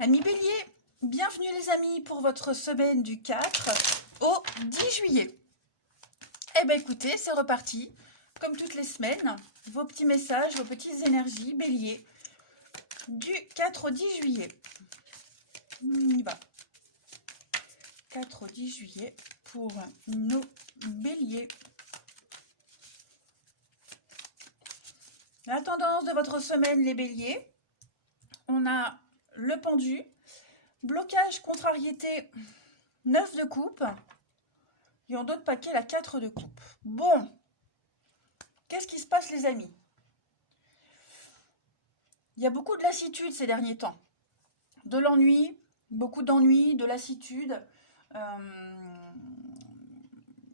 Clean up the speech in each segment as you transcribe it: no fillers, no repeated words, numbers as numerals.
Amis Bélier, bienvenue les amis pour votre semaine du 4 au 10 juillet. Eh bien écoutez, c'est reparti. Comme toutes les semaines, vos petits messages, vos petites énergies Bélier du 4 au 10 juillet. On y va. 4 au 10 juillet pour nos Béliers. La tendance de votre semaine les Béliers, on a le pendu, blocage, contrariété, 9 de coupe. Et en d'autres paquets, la 4 de coupe. Bon, qu'est-ce qui se passe les amis? Il y a beaucoup de lassitude ces derniers temps. De l'ennui, beaucoup d'ennui, de lassitude.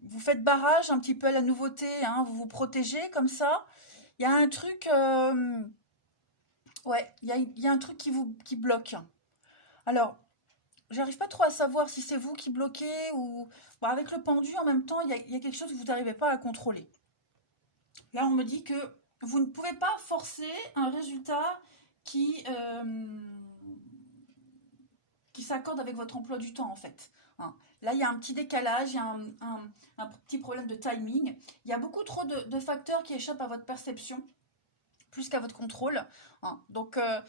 Vous faites barrage un petit peu à la nouveauté, hein, vous vous protégez comme ça. Il y a un truc... ouais, il y a un truc qui bloque. Alors, j'arrive pas trop à savoir si c'est vous qui bloquez ou... Bon, avec le pendu, en même temps, il y a quelque chose que vous n'arrivez pas à contrôler. Là, on me dit que vous ne pouvez pas forcer un résultat qui s'accorde avec votre emploi du temps, en fait. Hein. Là, il y a un petit décalage, il y a un petit problème de timing. Il y a beaucoup trop de facteurs qui échappent à votre perception, plus qu'à votre contrôle. Hein. Donc là,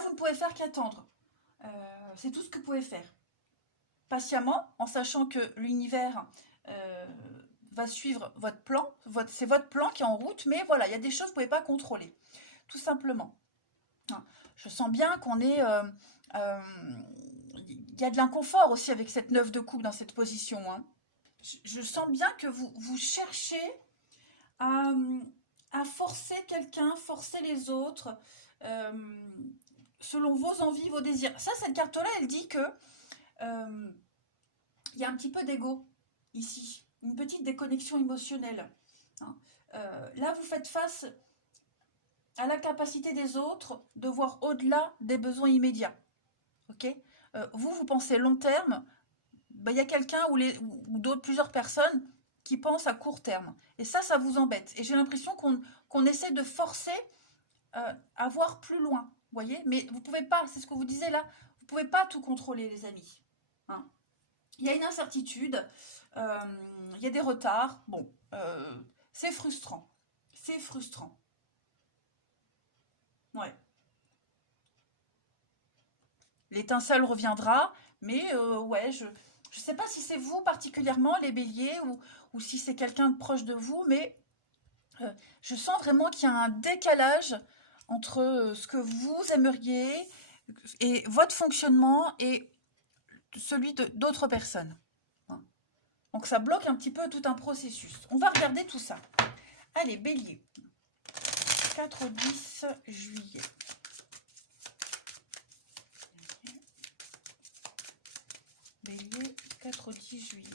vous ne pouvez faire qu'attendre. C'est tout ce que vous pouvez faire. Patiemment, en sachant que l'univers va suivre votre plan. C'est votre plan qui est en route, mais voilà, il y a des choses que vous ne pouvez pas contrôler. Tout simplement. Je sens bien qu'on est... il y a de l'inconfort aussi avec cette 9 de coupe dans cette position. Hein. Je sens bien que vous cherchez à, à forcer quelqu'un, forcer les autres, selon vos envies, vos désirs. Ça, cette carte-là, elle dit que il y a un petit peu d'ego ici, une petite déconnexion émotionnelle. Hein. Là, vous faites face à la capacité des autres de voir au-delà des besoins immédiats. Ok, vous pensez long terme, ben, y a quelqu'un ou d'autres, plusieurs personnes qui pensent à court terme. Et ça vous embête. Et j'ai l'impression qu'on essaie de forcer à voir plus loin. Vous voyez? Mais vous pouvez pas, c'est ce que vous disiez là, vous pouvez pas tout contrôler, les amis. Hein. Il y a une incertitude, il y a des retards. Bon, c'est frustrant. C'est frustrant. Ouais. L'étincelle reviendra, mais ouais, je ne sais pas si c'est vous particulièrement, les béliers, ou si c'est quelqu'un de proche de vous, mais je sens vraiment qu'il y a un décalage entre ce que vous aimeriez et votre fonctionnement et celui d'autres personnes. Hein. Donc ça bloque un petit peu tout un processus. On va regarder tout ça. Allez, bélier. 4 au 10 juillet. Bélier, 4 au 10 juillet.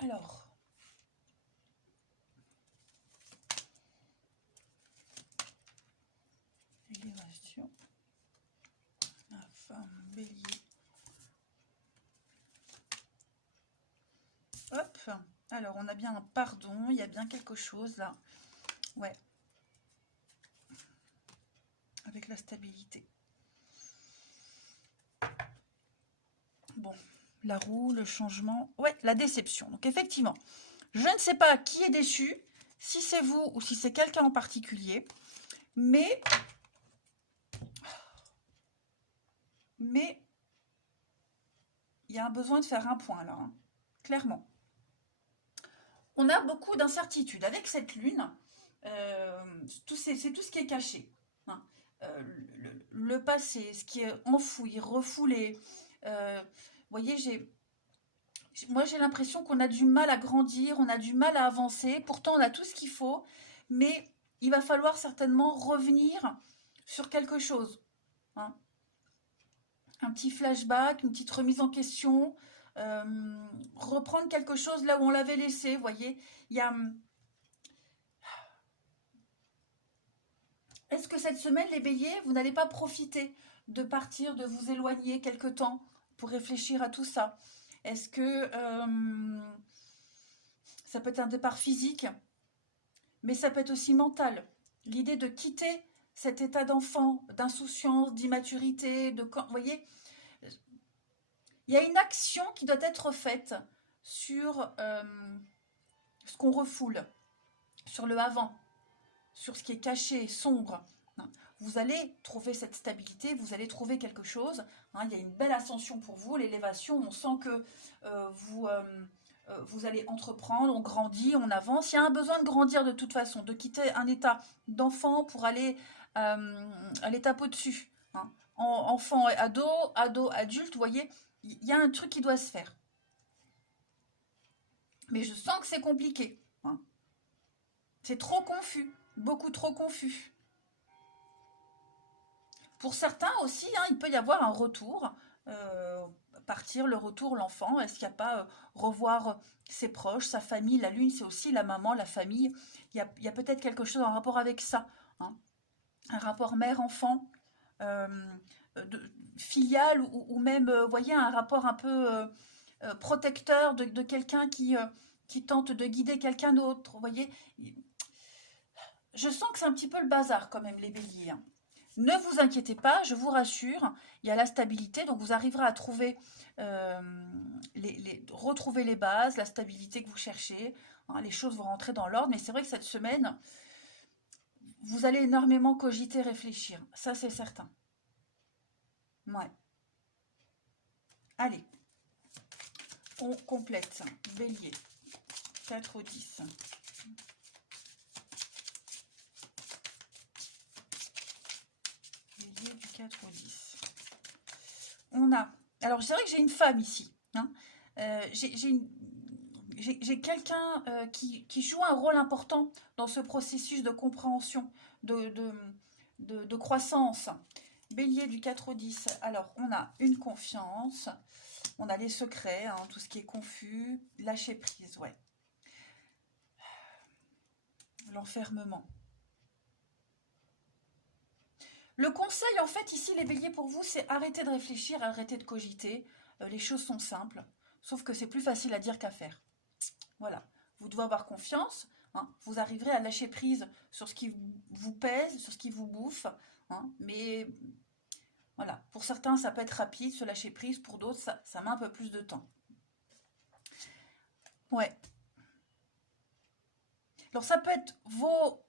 Alors, élévation, la femme bélier. Hop, alors on a bien un pardon, il y a bien quelque chose là. Ouais, avec la stabilité. Bon, la roue, le changement, ouais, la déception. Donc effectivement, je ne sais pas qui est déçu, si c'est vous ou si c'est quelqu'un en particulier, mais il y a un besoin de faire un point là, hein, clairement. On a beaucoup d'incertitudes avec cette lune. C'est tout ce qui est caché. Hein. Le passé, ce qui est enfoui, refoulé. Vous voyez, moi j'ai l'impression qu'on a du mal à grandir, on a du mal à avancer. Pourtant, on a tout ce qu'il faut, mais il va falloir certainement revenir sur quelque chose. Hein. Un petit flashback, une petite remise en question, reprendre quelque chose là où on l'avait laissé. Vous voyez, il y a... Est-ce que cette semaine, les béliers, vous n'allez pas profiter de partir, de vous éloigner quelque temps pour réfléchir à tout ça? Est-ce que ça peut être un départ physique, mais ça peut être aussi mental. l'idée de quitter cet état d'enfant, d'insouciance, d'immaturité, vous voyez, il y a une action qui doit être faite sur ce qu'on refoule, sur le avant, sur ce qui est caché, sombre. Vous allez trouver cette stabilité, vous allez trouver quelque chose. Il y a une belle ascension pour vous, l'élévation. On sent que vous allez entreprendre, on grandit, on avance. Il y a un besoin de grandir de toute façon, de quitter un état d'enfant pour aller à l'étape au-dessus. Enfant, ado, adulte, vous voyez, il y a un truc qui doit se faire. Mais je sens que c'est compliqué. C'est trop confus, beaucoup trop confus. Pour certains aussi, il peut y avoir un retour, partir, le retour, l'enfant. Est-ce qu'il n'y a pas revoir ses proches, sa famille? La lune, c'est aussi la maman, la famille. Il y a peut-être quelque chose en rapport avec ça. Un rapport mère-enfant, filial ou même, vous voyez, un rapport un peu protecteur de quelqu'un qui tente de guider quelqu'un d'autre. Vous voyez, je sens que c'est un petit peu le bazar quand même, les béliers. Ne vous inquiétez pas, je vous rassure, il y a la stabilité, donc vous arriverez à trouver, retrouver les bases, la stabilité que vous cherchez. Les choses vont rentrer dans l'ordre, mais c'est vrai que cette semaine, vous allez énormément cogiter, réfléchir. Ça, c'est certain. Ouais. Allez, on complète. Bélier, 4 au 10. Bélier du 4 au 10. On a... Alors, c'est vrai que j'ai une femme ici. J'ai quelqu'un qui joue un rôle important dans ce processus de compréhension, de croissance. Bélier du 4 au 10. Alors, on a une confiance, on a les secrets, tout ce qui est confus, lâcher prise, ouais. L'enfermement. Le conseil, en fait, ici, les béliers, pour vous, c'est arrêter de réfléchir, arrêter de cogiter. Les choses sont simples, sauf que c'est plus facile à dire qu'à faire. Voilà, vous devez avoir confiance, vous arriverez à lâcher prise sur ce qui vous pèse, sur ce qui vous bouffe, mais voilà, pour certains ça peut être rapide, se lâcher prise, pour d'autres ça met un peu plus de temps. Ouais. Alors ça peut être vos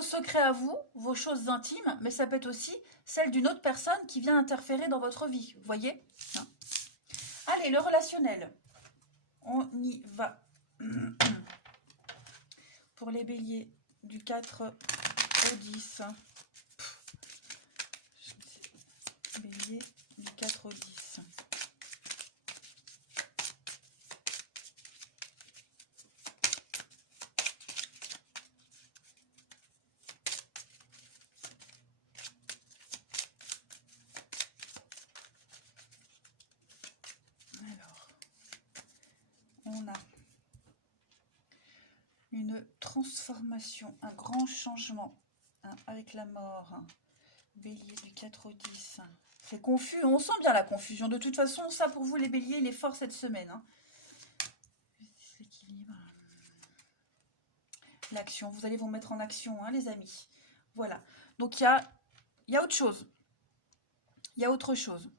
secrets à vous, vos choses intimes, mais ça peut être aussi celle d'une autre personne qui vient interférer dans votre vie, vous voyez. Allez, le relationnel. On y va. Pour les béliers du 4 au 10. Bélier du 4 au 10. Alors, on a une transformation, un grand changement avec la mort. Bélier du 4 au 10. C'est confus, on sent bien la confusion. De toute façon, ça pour vous les béliers, il est fort cette semaine. L'équilibre. L'action, vous allez vous mettre en action, les amis. Voilà. Donc il y a autre chose. Il y a autre chose.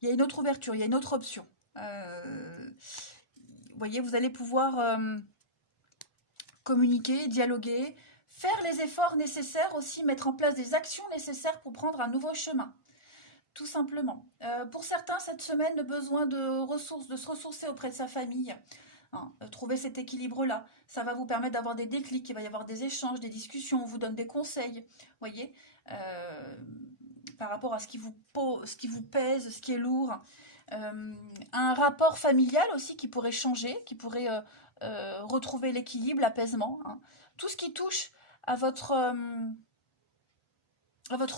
Il y a une autre ouverture, il y a une autre option. Vous voyez, vous allez pouvoir communiquer, dialoguer, faire les efforts nécessaires aussi, mettre en place des actions nécessaires pour prendre un nouveau chemin. Tout simplement. Pour certains, cette semaine, le besoin de ressources, de se ressourcer auprès de sa famille, trouver cet équilibre-là, ça va vous permettre d'avoir des déclics, il va y avoir des échanges, des discussions, on vous donne des conseils, voyez, par rapport à ce qui vous pèse, ce qui est lourd. Un rapport familial aussi qui pourrait changer, qui pourrait retrouver l'équilibre, l'apaisement. Tout ce qui touche à votre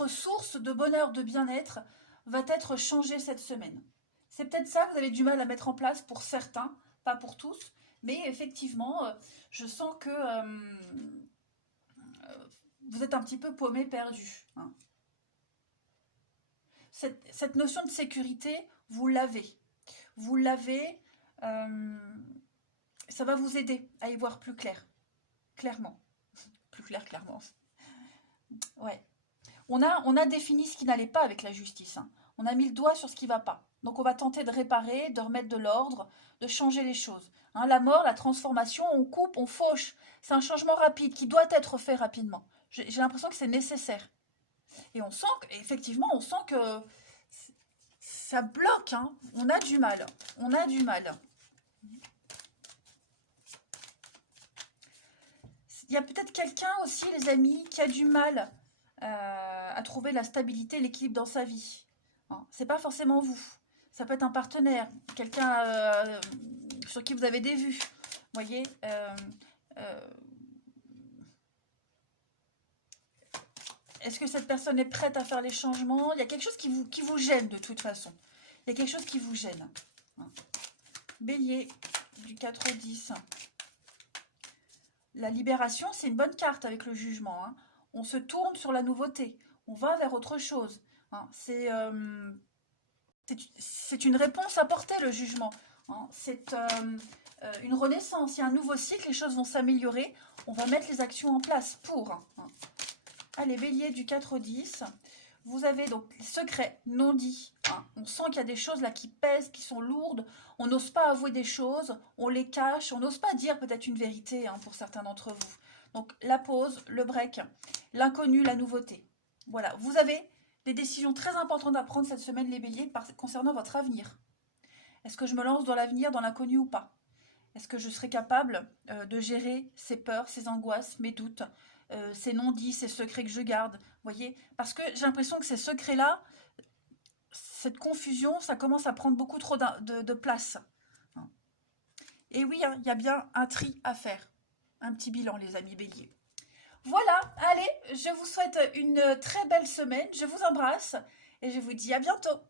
source de bonheur, de bien-être, va être changé cette semaine. C'est peut-être ça que vous avez du mal à mettre en place pour certains, pas pour tous, mais effectivement, je sens que vous êtes un petit peu paumé, perdu. Cette notion de sécurité, vous l'avez. Vous l'avez, ça va vous aider à y voir plus clair, clairement. plus clair, clairement. Ouais. On a défini ce qui n'allait pas avec la justice. Hein. On a mis le doigt sur ce qui ne va pas. Donc on va tenter de réparer, de remettre de l'ordre, de changer les choses. Hein, la mort, la transformation, on coupe, on fauche. C'est un changement rapide qui doit être fait rapidement. J'ai l'impression que c'est nécessaire. Et on sent, effectivement, on sent que ça bloque. Hein. On a du mal. On a du mal. Il y a peut-être quelqu'un aussi, les amis, qui a du mal à trouver la stabilité, l'équilibre dans sa vie. Hein, c'est pas forcément vous. Ça peut être un partenaire, quelqu'un sur qui vous avez des vues. Vous voyez est-ce que cette personne est prête à faire les changements? Il y a quelque chose qui vous gêne de toute façon. Il y a quelque chose qui vous gêne. Hein. Bélier, du 4 au 10. La libération, c'est une bonne carte avec le jugement. Hein. On se tourne sur la nouveauté. On va vers autre chose. Hein. C'est une réponse apportée, le jugement. Hein. C'est une renaissance. Il y a un nouveau cycle. Les choses vont s'améliorer. On va mettre les actions en place pour. Hein. Allez, Bélier, du 4 au 10. Vous avez donc les secrets non dits. Hein. On sent qu'il y a des choses là qui pèsent, qui sont lourdes. On n'ose pas avouer des choses, on les cache, on n'ose pas dire peut-être une vérité hein, pour certains d'entre vous. Donc la pause, le break, l'inconnu, la nouveauté. Voilà, vous avez des décisions très importantes à prendre cette semaine, les béliers, concernant votre avenir. Est-ce que je me lance dans l'avenir, dans l'inconnu ou pas? Est-ce que je serai capable de gérer ces peurs, ces angoisses, mes doutes, ces non-dits, ces secrets que je garde? Voyez, parce que j'ai l'impression que ces secrets-là, cette confusion, ça commence à prendre beaucoup trop de place. Et oui, il y a bien un tri à faire. Un petit bilan, les amis béliers. Voilà, allez, je vous souhaite une très belle semaine. Je vous embrasse et je vous dis à bientôt.